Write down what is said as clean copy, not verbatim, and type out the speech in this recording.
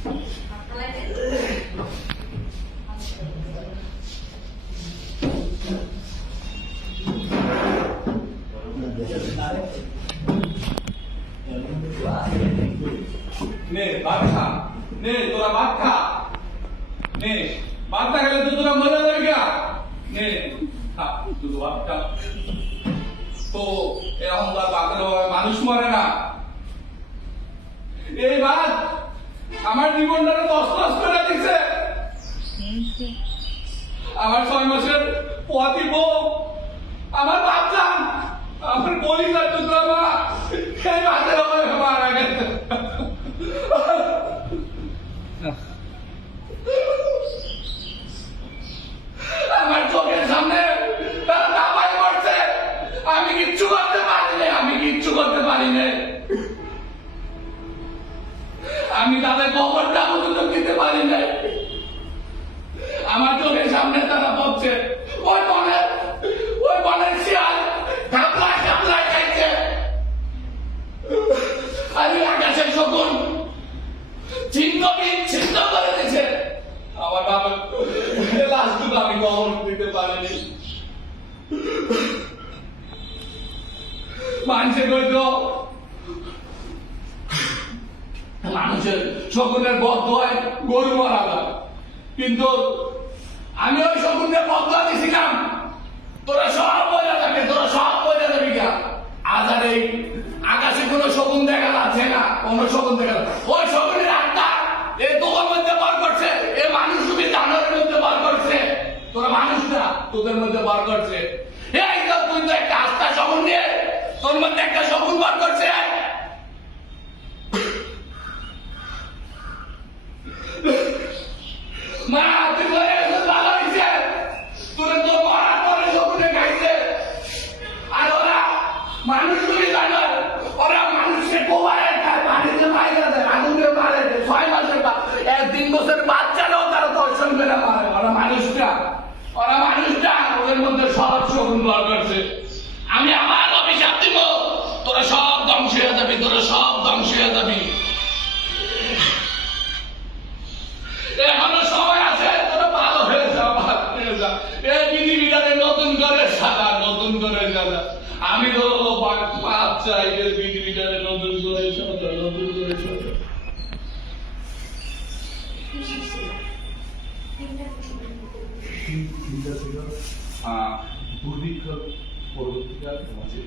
নে ভাত খা, নে তোরা ভাত খা, নে ভাত না খেলে তো তোরা মরে যাবি গা, নে খা তুই ভাত খা। তো এরকম ভাতের মানুষ মরে না। এই ভাত আমার জীবনটাকে তছনছ করে দিচ্ছে। আমার 6 মাসের পোয়াতি বউ, আমার বাচ্চা, আমার পরিবার টুকরা মা এই ভাতের অভাবে মারা গেছে। আমার চোখের সামনে তারা দাবায় পড়ছে, আমি কিচ্ছু করতে পারিনি, আমি কিচ্ছু করতে পারিনি। আমি তাদের কবরটা পর্যন্ত দিতে পারি নাই। আমার চোখের সামনে তারা পড়ছে, ওই বনের শিয়াল ঢাপলায় ঢাপলায় খাইছে, আমি আকাশের শকুন চিহ্ন বিচ্ছিন্ন করে দিয়েছে। আমার বাবা লাস্টটুকু আমি কবর দিতে পারিনি। মানুষের হয়তো মানুষের শকুনের বদদোয়ায় গরু মারা যায়, কিন্তু আমি ওই শকুনের বদদোয়া দিছিলাম তোরা সব বইরা যাবে, তোরা সব বইরা যাবি গা। আজ আর এই আকাশে কোনো শকুন দেখা যাচ্ছে না, কোনো শকুন দেখা যাচ্ছে। ওই শকুনের আত্মা এই তোর মধ্যে বার করছে, এই মানুষ তুমি জানোয়ারের মধ্যে বার করছে, তোরা মানুষটা তোদের মধ্যে বার করছে। এই তো তুই তো একটা আস্থা শকুন নিয়ে তোর মধ্যে একটা শকুন বার করছে। মা তুই বলে ভালো হয়েছে, তোরা তো মারার পরে শকুনে খাইছে। আর ওরা মানুষ তুমি জানো, ওরা মানুষকে কোবায় খায়, পানিতে মাইরা দেয়, আগুনে মারে দেয়, 6 মাসের 3 বছরের বাচ্চারাও তারা দর্শন করে মারে। ওরা মানুষটা ওদের মধ্যে সব শকুন বার করছে। আমি আমার অভিশাপ দিব, তোরা সব ধ্বংস হয়ে যাবি, তোরা সব ধ্বংস হয়ে যাবি। এখনো সময় আছে, তোরা ভালো হয়ে যা, ভালো হয়ে যা। এই বিধিবিধানে নতুন করে সাজা, নতুন করে সাজা। আমি তো বাচ্চা, এদের বিধিবিধানে নতুন করে সাজা, নতুন করে সাজা। দুর্ভিক্ষ পরবর্তীকাল সমাজে